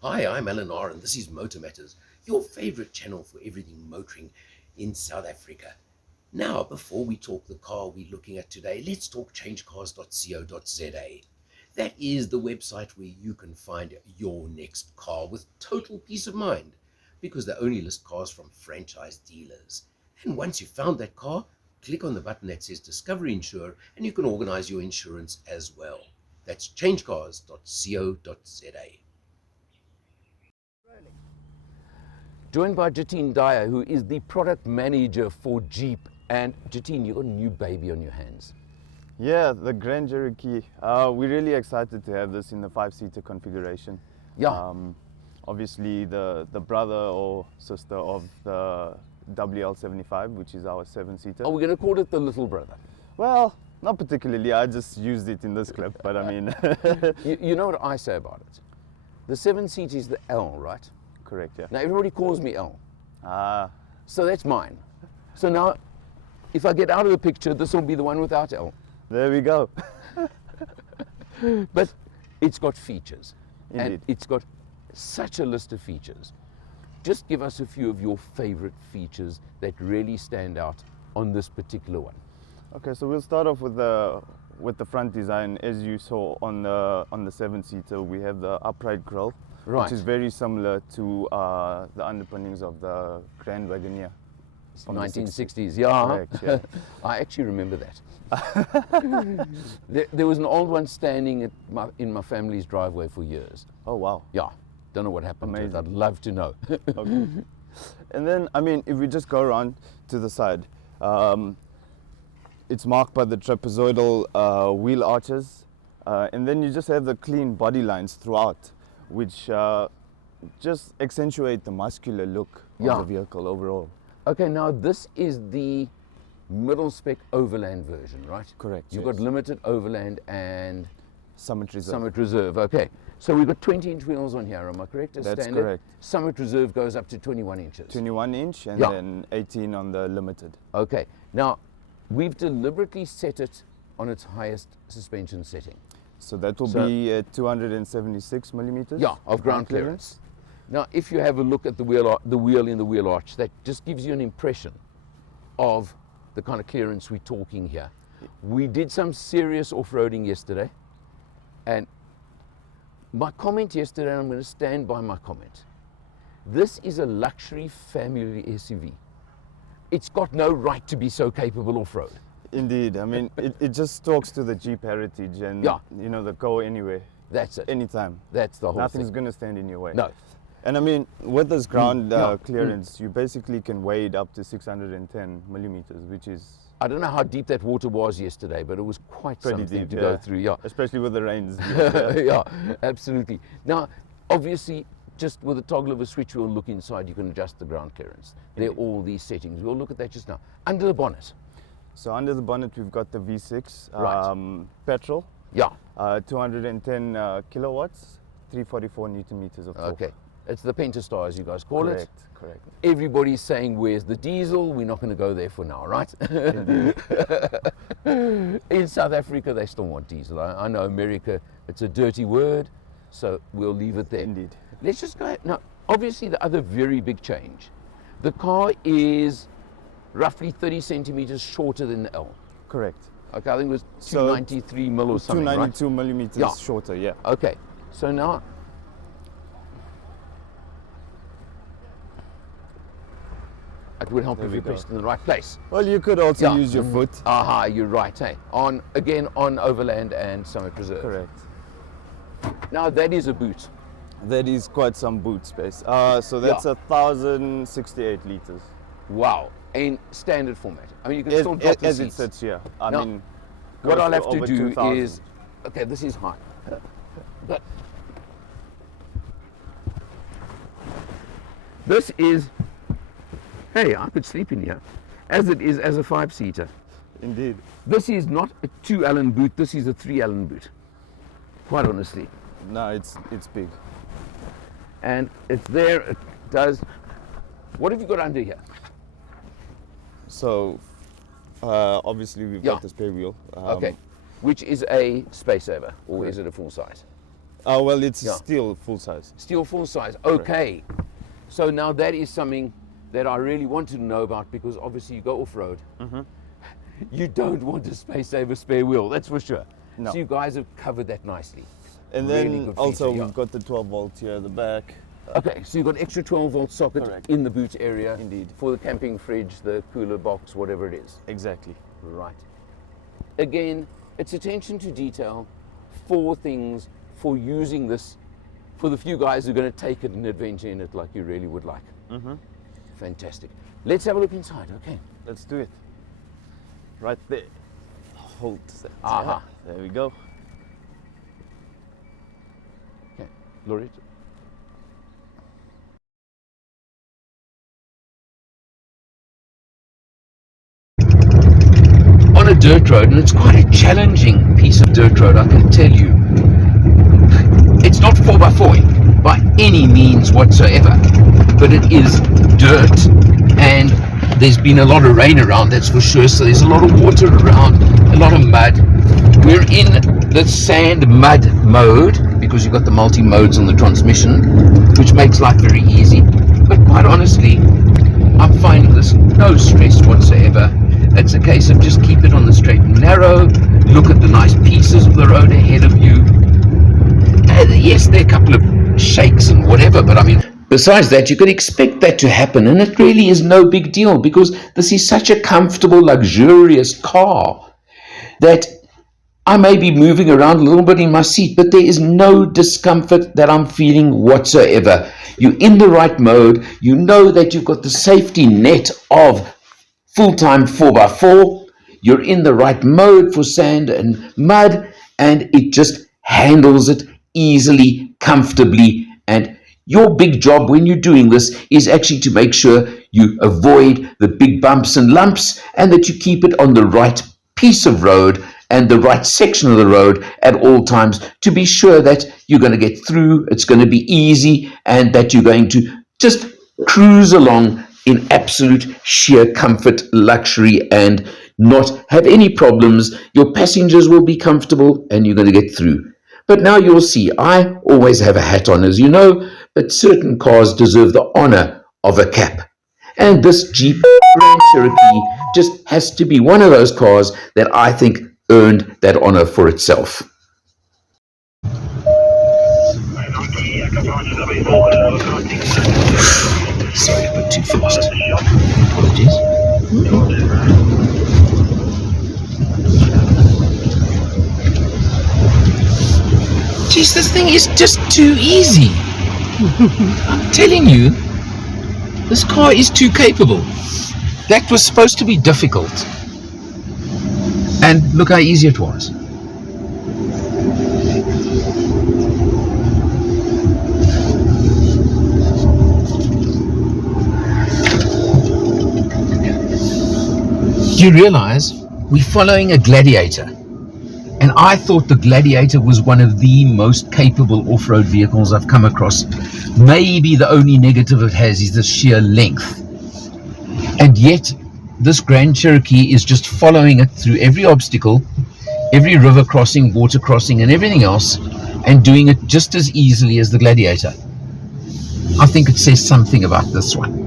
Hi, I'm Alan R, and this is Motor Matters, your favorite channel for everything motoring in South Africa. Now, before we talk the car we're looking at today, let's talk changecars.co.za. That is the website where you can find your next car with total peace of mind, because they only list cars from franchise dealers. And once you've found that car, click on the button that says Discover Insure, and you can organize your insurance as well. That's changecars.co.za. Joined by Jatine Dyer, who is the product manager for Jeep. And Jatine, you've got a new baby on your hands. Yeah, the Grand Cherokee. We're really excited to have this in the 5-seater configuration. Yeah. Obviously, the brother or sister of the WL75, which is our 7-seater. Are we going to call it the little brother? Well, not particularly. I just used it in this clip, but I mean. You know what I say about it? The 7-seat is the L, right? Correct, yeah. Now, everybody calls me L. Ah, So that's mine. So now, if I get out of the picture, this will be the one without L. there we go. But it's got features. Indeed. And it's got such a list of features. Just give us a few of your favorite features that really stand out on this particular one. Okay, so we'll start off with the front design. As you saw on the 7-seater, we have the upright grille, Right. which is very similar to the underpinnings of the Grand Wagoneer. from the 1960s, yeah. Correct, yeah. I actually remember that. there was an old one standing in my family's driveway for years. Oh, wow. Yeah, don't know what happened to it. Amazing. I'd love to know. Okay. And then, I mean, if we just go around to the side, it's marked by the trapezoidal wheel arches, and then you just have the clean body lines throughout, which just accentuate the muscular look Yeah. of the vehicle overall. Okay, now this is the middle spec overland version, right? Correct, You've yes. got limited overland and Summit Reserve. Summit Reserve. Okay, so we've got 20-inch wheels on here, am I correct? As That's standard? correct. Summit Reserve goes up to 21 inches. 21 inch and Yeah. then 18 on the limited. Okay, now we've deliberately set it on its highest suspension setting. So that will So- be at 276 millimeters. Yeah, of ground clearance. Now, if you have a look at the wheel in the wheel arch, that just gives you an impression of the kind of clearance we're talking here. We did some serious off-roading yesterday, and my comment yesterday, and I'm going to stand by my comment, this is a luxury family SUV. It's got no right to be so capable off-road. Indeed. I mean, it just talks to the Jeep heritage and, Yeah. you know, the go anywhere, That's it. anytime. That's the whole Nothing's thing. going to stand in your way. No. And I mean, with this ground yeah. clearance, you basically can wade up to 610 millimeters, which is I don't know how deep that water was yesterday, but it was quite pretty something deep to yeah. go through. Yeah. Especially with the rains. Yeah, absolutely. Now, obviously, just with a toggle of a switch, we'll look inside, you can adjust the ground clearance. There are all these settings. We'll look at that just now. Under the bonnet. So under the bonnet, we've got the V6 Right. petrol, Yeah, 210 kilowatts, 344 Newton meters of torque. okay. It's the Pentastar, as you guys call it. Correct. Everybody's saying, where's the diesel? We're not going to go there for now, right? In South Africa, they still want diesel. I know America, it's a dirty word, so we'll leave it there. Indeed. Let's just go. Now, obviously, the other very big change, the car is roughly 30 centimeters shorter than the L. Correct. Okay, I think it was So, 293 mil or something, 292 millimeters Yeah. shorter, yeah. right? Okay, so now, it would help There if we you go. pressed in the right place. Well, you could also Yeah. use your foot. Aha, you're right, hey. Again, on Overland and Summit Reserve. Correct. Now, that is a boot. That is quite some boot space. So that's Yeah. 1,068 liters. Wow, in standard format. I mean, you can As, still drop the as it seats. sits here. I Now, mean, What goes I'll to have to over do 2,000. is, okay, this is high, but this is, hey, I could sleep in here, as it is as a 5-seater. Indeed. This is not a 2 Allen boot, this is a 3 Allen boot, quite honestly. No, it's big. And it's there, it does, what have you got under here? So, obviously we've Yeah. got the spare wheel. Okay, which is a space saver, or is it a full size? Well, it's Yeah. still full size. Still full size. Okay. So now that is something that I really wanted to know about, because obviously you go off-road. You don't want a space saver spare wheel, that's for sure. No. So you guys have covered that nicely. And Really then good also feature, yeah. we've got the 12 volt here at the back. Okay, so you've got extra 12-volt socket Correct. in the boot area. Indeed. For the camping fridge, the cooler box, whatever it is. Exactly. Right. Again, it's attention to detail for things, for using this, for the few guys who are going to take it and adventure in it like you really would like. Fantastic. Let's have a look inside, okay. Let's do it. Right there. Hold that. Aha. There we go. Okay, Laurie. On a dirt road, and it's quite a challenging piece of dirt road, I can tell you. It's not 4x4 by any means whatsoever, but it is dirt, and there's been a lot of rain around, that's for sure, so there's a lot of water around, a lot of mud. We're in the sand mud mode, because you've got the multi-modes on the transmission, which makes life very easy. But quite honestly, I'm finding this no stress whatsoever. It's a case of just keep it on the straight and narrow, look at the nice pieces of the road ahead of you. And yes, there are a couple of shakes and whatever, but I mean, besides that, you could expect that to happen, and it really is no big deal, because this is such a comfortable, luxurious car that I may be moving around a little bit in my seat, but there is no discomfort that I'm feeling whatsoever. You're in the right mode. You know that you've got the safety net of full-time 4x4. You're in the right mode for sand and mud, and it just handles it easily, comfortably. And your big job when you're doing this is actually to make sure you avoid the big bumps and lumps, and that you keep it on the right piece of road and the right section of the road at all times, to be sure that you're going to get through, it's going to be easy, and that you're going to just cruise along in absolute sheer comfort, luxury, and not have any problems. Your passengers will be comfortable, and you're going to get through. But now you'll see, I always have a hat on, as you know, but certain cars deserve the honor of a cap. And this Jeep Grand Cherokee just has to be one of those cars that I think earned that honor for itself. Sorry, a bit too fast. Apologies. Geez, this thing is just too easy. I'm telling you, this car is too capable. That was supposed to be difficult. And look how easy it was. You realize we're following a Gladiator. And I thought the Gladiator was one of the most capable off-road vehicles I've come across. Maybe the only negative it has is the sheer length. And yet, this Grand Cherokee is just following it through every obstacle, every river crossing, water crossing, and everything else, and doing it just as easily as the Gladiator. I think it says something about this one.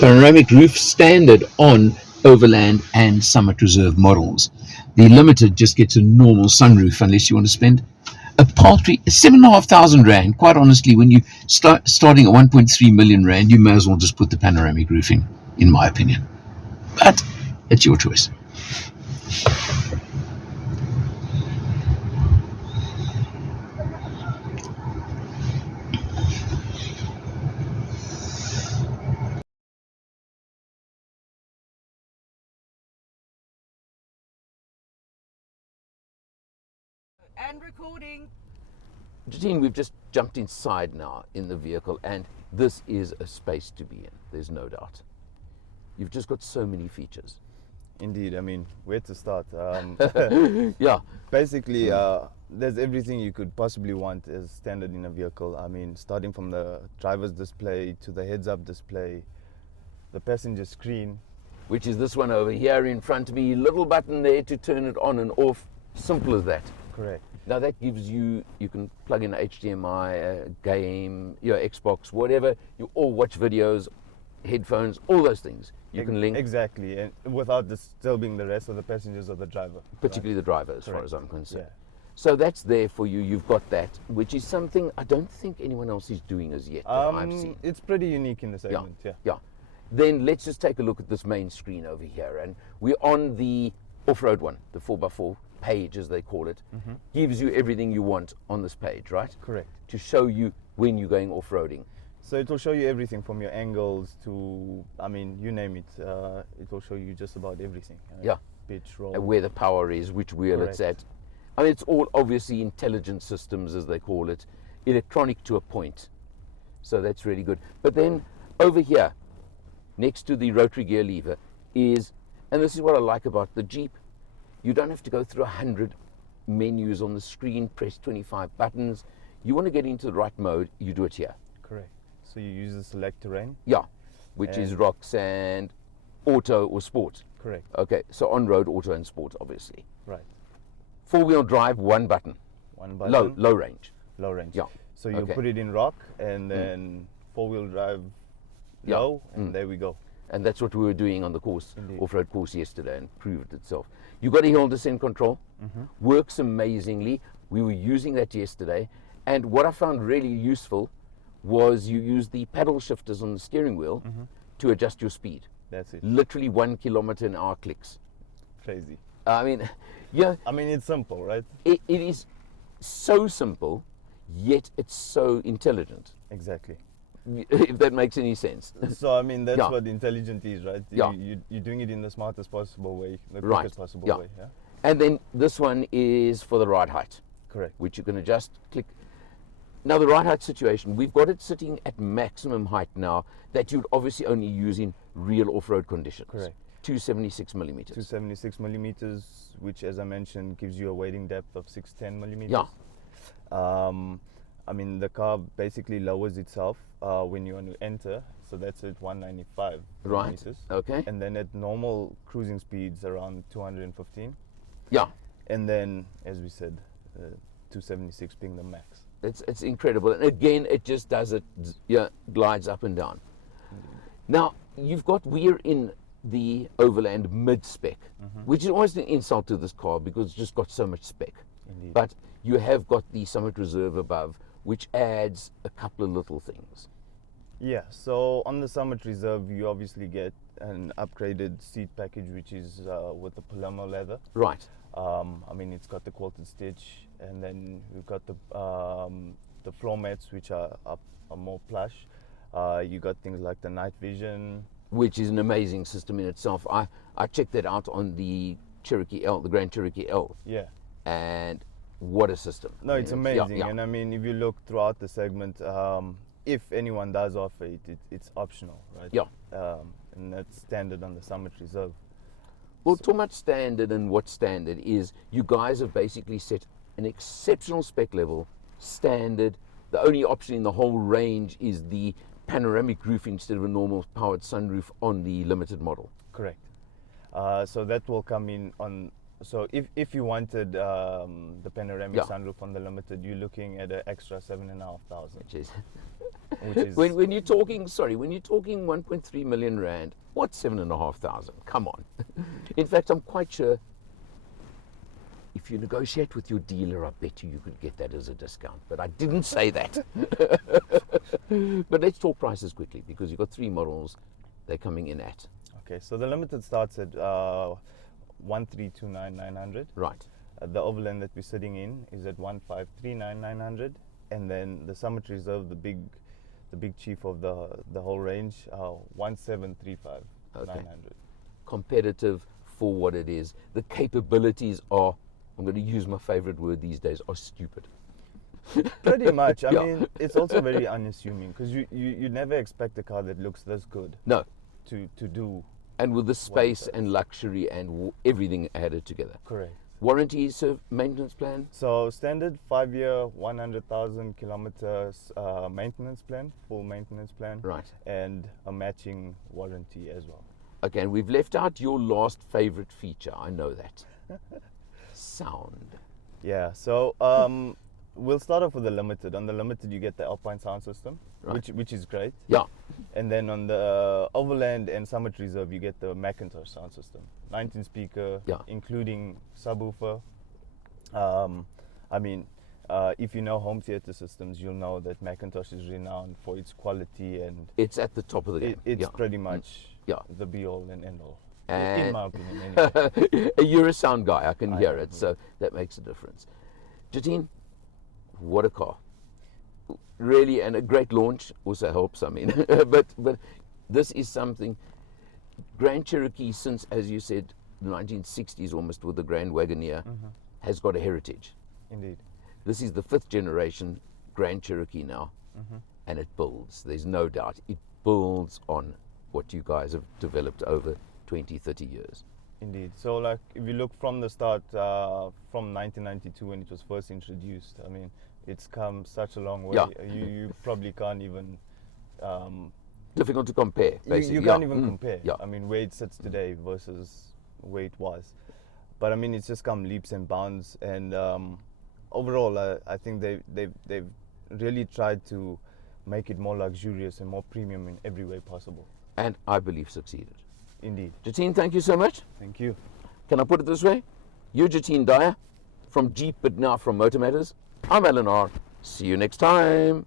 Panoramic roof standard on Overland and Summit Reserve models. The Limited just gets a normal sunroof unless you want to spend a paltry 7,500 rand. Quite honestly, when you starting at 1.3 million rand, you may as well just put the panoramic roof in my opinion. But it's your choice. And recording. Justine, we've just jumped inside now in the vehicle, and this is a space to be in, there's no doubt. You've just got so many features. Indeed, I mean, where to start? Yeah, Basically, there's everything you could possibly want as standard in a vehicle. I mean, starting from the driver's display to the heads-up display, the passenger screen. which is this one over here in front of me. Little button there to turn it on and off. Simple as that. Correct. Now that gives you can plug in HDMI, game, your Xbox, whatever, or watch videos, headphones, all those things. You can link, Exactly, and without disturbing the rest of the passengers or the driver. particularly the driver, as far Correct. as I'm concerned. Yeah. So that's there for you. You've got that, which is something I don't think anyone else is doing as yet that I've seen. It's pretty unique in the segment, yeah. Yeah. Then let's just take a look at this main screen over here, and we're on the off-road one, the 4x4 page, as they call it. Gives you everything you want on this page, right? Correct. To show you when you're going off-roading. So it will show you everything from your angles to, I mean, you name it. It will show you just about everything. Yeah. Pitch, roll. Where the power is, which wheel it's at. I mean, it's all obviously intelligent systems, as they call it, electronic to a point. So that's really good. But then over here, next to the rotary gear lever is, and this is what I like about the Jeep, you don't have to go through 100 menus on the screen, press 25 buttons. You want to get into the right mode, you do it here. Correct. So you use the select terrain. Yeah, which is And- rock, sand, auto or sport. Correct. Okay, so on-road, auto and sport, obviously. Right. Four-wheel drive, one button. One button. Low range. Low range. Yeah. So you Okay. put it in rock and then four-wheel drive Yeah. low, and there we go. And that's what we were doing on the course, Indeed. off-road course yesterday, and proved itself. You got a hill descent control, works amazingly. We were using that yesterday, and what I found really useful was you use the paddle shifters on the steering wheel to adjust your speed. That's it. Literally 1 kilometer an hour clicks. Crazy. I mean, yeah, I mean, it's simple, right? it is so simple, yet it's so intelligent. Exactly. If that makes any sense. So I mean, that's Yeah. what intelligent is, right? Yeah. You're doing it in the smartest possible way, the Right. quickest possible Yeah. way. Yeah. And then this one is for the ride height, Correct. which you can adjust, click. Now the ride height situation, we've got it sitting at maximum height now that you'd obviously only use in real off-road conditions. Correct. 276 millimeters. 276 millimeters, which, as I mentioned, gives you a wading depth of 610 millimeters. Yeah. I mean, the car basically lowers itself when you want to enter, so that's at 195 Right. millimeters. Okay. And then at normal cruising speeds, around 215. Yeah. And then, as we said, 276 being the max. It's incredible. And again, it just does it, yeah, glides up and down. Now, we're in the Overland mid-spec, which is always an insult to this car because it's just got so much spec. Indeed. But you have got the Summit Reserve above, which adds a couple of little things. Yeah, so on the Summit Reserve, you obviously get an upgraded seat package, which is with the Palermo leather. Right. I mean, it's got the quilted stitch, and then we've got the floor mats, which are more plush. You got things like the night vision. Which is an amazing system in itself. I checked that out on the Cherokee L, the Grand Cherokee L, Yeah. and what a system. No, I it's mean, amazing. yeah. And I mean, if you look throughout the segment, if anyone does offer it, it's optional, right? Yeah. And that's standard on the Summit Reserve. Well, too much standard, and what's standard is you guys have basically set an exceptional spec level, standard. The only option in the whole range is the panoramic roof instead of a normal powered sunroof on the limited model. Correct. So that will come in on. So if you wanted the panoramic Yeah. sunroof on the limited, you're looking at an extra 7,500, Which is which is when you're talking 1.3 million rand, what's 7,500? Come on. In fact, I'm quite sure if you negotiate with your dealer, I bet you could get that as a discount. But I didn't say that. But let's talk prices quickly because you've got three models they're coming in at. okay. So the limited starts at 1,329,900. Right. The Overland that we're sitting in is at 1,539,900, and then the Summit Reserve, the big chief of the whole range, 1,735,900. Competitive for what it is. The capabilities are, I'm going to use my favorite word these days, are stupid. Pretty much. I Yeah. mean, it's also very unassuming because you never expect a car that looks this good No. to do And with the space and luxury and everything added together. Correct. Warranty, maintenance plan? So standard 5-year, 100,000 kilometers maintenance plan, full maintenance plan. Right. And a matching warranty as well. Okay, and we've left out your last favorite feature. I know that. Sound. Yeah, so we'll start off with the limited. On the limited, you get the Alpine sound system, Right. which is great. Yeah. And then on the Overland and Summit Reserve, you get the Macintosh sound system, 19 speaker, Yeah. including subwoofer. If you know home theater systems, you'll know that Macintosh is renowned for its quality, and It's at the top of the game. it's Yeah. pretty much Yeah. the be all and end all, in And- my opinion. Anyway. You're a sound guy, I can I hear am, it, so that makes a difference. Jatine, what a car. Really, and a great launch also helps, I mean. but this is something, Grand Cherokee, since, as you said, the 1960s almost with the Grand Wagoneer, has got a heritage. Indeed. This is the 5th generation Grand Cherokee now, and it builds, there's no doubt. It builds on what you guys have developed over 20, 30 years. Indeed. So, like, if you look from the start, from 1992 when it was first introduced, I mean, it's come such a long way. Yeah. You probably can't even. Difficult to compare, basically. You can't even Mm. compare. Yeah. I mean, where it sits today versus where it was. But I mean, it's just come leaps and bounds. And overall, I think they've really tried to make it more luxurious and more premium in every way possible. And I believe succeeded. Indeed. Jatine, thank you so much. Thank you. Can I put it this way? You're Jatine Dyer from Jeep, but now from Motor Matters. I'm Alan R. See you next time.